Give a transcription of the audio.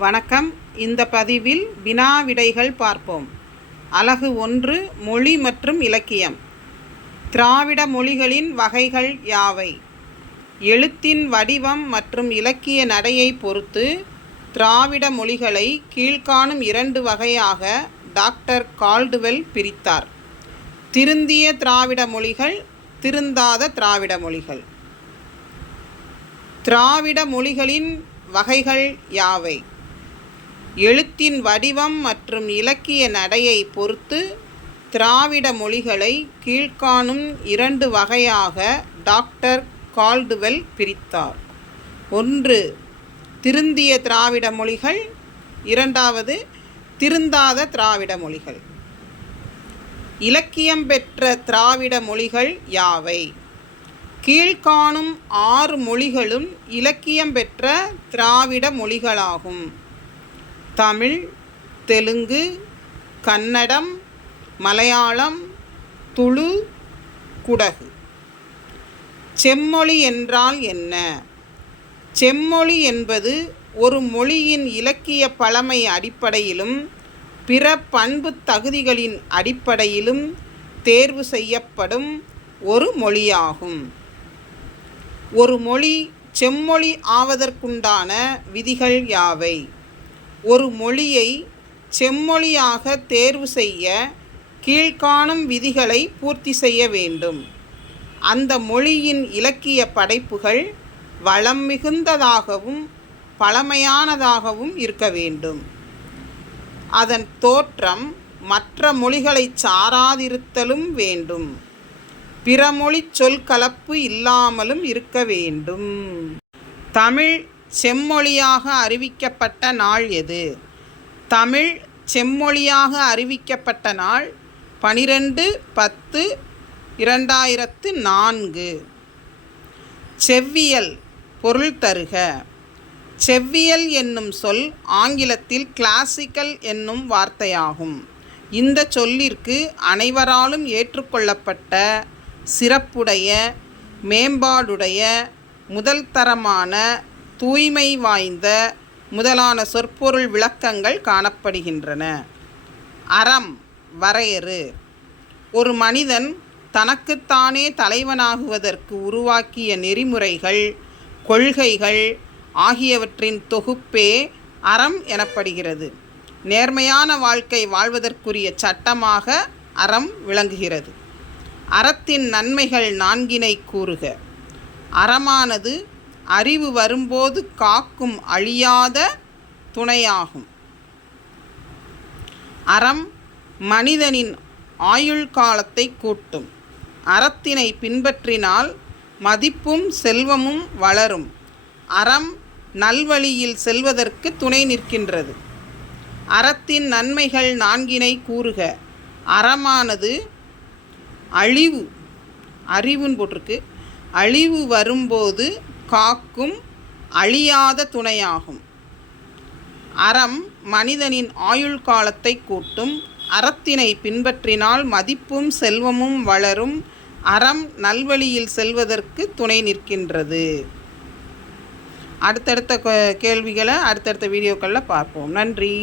வணக்கம். இந்த பதிவில் வினா விடைகள் பார்ப்போம். அலகு 1 மொழி மற்றும் இலக்கியம். திராவிட மொழிகளின் வகைகள் யாவை? எழுத்தின் வடிவம் மற்றும் இலக்கிய நடையை பொறுத்து திராவிட மொழிகளை கீழ்காணும் 2 வகையாக டாக்டர் கால்டுவெல் பிரித்தார். திருந்திய திராவிட மொழிகள், திருந்தாத திராவிட மொழிகள். திராவிட மொழிகளின் வகைகள் யாவை? எழுத்தின் வடிவம் மற்றும் இலக்கிய நடையை பொறுத்து திராவிட மொழிகளை கீழ்காணும் 2 வகையாக டாக்டர் கால்டுவெல் பிரித்தார். 1. திருந்திய திராவிட மொழிகள், 2. திருந்தாத திராவிட மொழிகள். இலக்கியம் பெற்ற திராவிட மொழிகள் யாவை? கீழ்காணும் 6 மொழிகளும் இலக்கியம் பெற்ற திராவிட மொழிகளாகும். தமிழ், தெலுங்கு, கன்னடம், மலையாளம், துளு, குடகு. செம்மொழி என்றால் என்ன? செம்மொழி என்பது ஒரு மொழியின் இலக்கிய பழமை அடிப்படையிலும் பிற பண்பு தகுதிகளின் அடிப்படையிலும் தேர்வு செய்யப்படும் ஒரு மொழியாகும். ஒரு மொழி செம்மொழி ஆவதற்குண்டான விதிகள் யாவை? ஒரு மொழியை செம்மொழியாக தேர்வு செய்ய கீழ்காணும் விதிகளை பூர்த்தி செய்ய வேண்டும். அந்த மொழியின் இலக்கிய படைப்புகள் வளம் மிகுந்ததாகவும் பழமையானதாகவும் இருக்க வேண்டும். அதன் தோற்றம் மற்ற மொழிகளை சாராதிருத்தலும் வேண்டும். பிறமொழி சொல் கலப்பு இல்லாமலும் இருக்க வேண்டும். தமிழ் செம்மொழியாக அறிவிக்கப்பட்ட நாள் எது? தமிழ் செம்மொழியாக அறிவிக்கப்பட்ட நாள் 12/10/2004. செவ்வியல் பொருள் தருக. செவ்வியல் என்னும் சொல் ஆங்கிலத்தில் கிளாசிக்கல் என்னும் வார்த்தையாகும். இந்த சொல்லிற்கு அனைவராலும் ஏற்றுக்கொள்ளப்பட்ட, சிறப்புடைய, மேம்பாடுடைய, முதல் தரமான, தூய்மை வாய்ந்த முதலான சொற்பொருள் விளக்கங்கள் காணப்படுகின்றன. அறம் வரையறு. ஒரு மனிதன் தனக்குத்தானே தலைவனாகுவதற்கு உருவாக்கிய நெறிமுறைகள், கொள்கைகள் ஆகியவற்றின் தொகுப்பே அறம் எனப்படுகிறது. நேர்மையான வாழ்க்கை வாழ்வதற்குரிய சட்டமாக அறம் விளங்குகிறது. அறத்தின் நன்மைகள் 4 கூறுக. அறமானது அறிவு வரும்போது காக்கும் அழியாத துணையாகும். அறம் மனிதனின் ஆயுள் காலத்தை கூட்டும். அறத்தினை பின்பற்றினால் மதிப்பும் செல்வமும் வளரும். அறம் நல்வழியில் செல்வதற்கு துணை நிற்கின்றது. அறத்தின் நன்மைகள் 4 கூறுக. அறமானது அழிவு வரும்போது காக்கும் அழியாத துணையாகும். அறம் மனிதனின் ஆயுள் காலத்தை கூட்டும். அறத்தினை பின்பற்றினால் மதிப்பும் செல்வமும் வளரும். அறம் நல்வழியில் செல்வதற்கு துணை நிற்கின்றது. அடுத்தடுத்த கேள்விகளை அடுத்தடுத்த வீடியோக்களில் பார்ப்போம். நன்றி.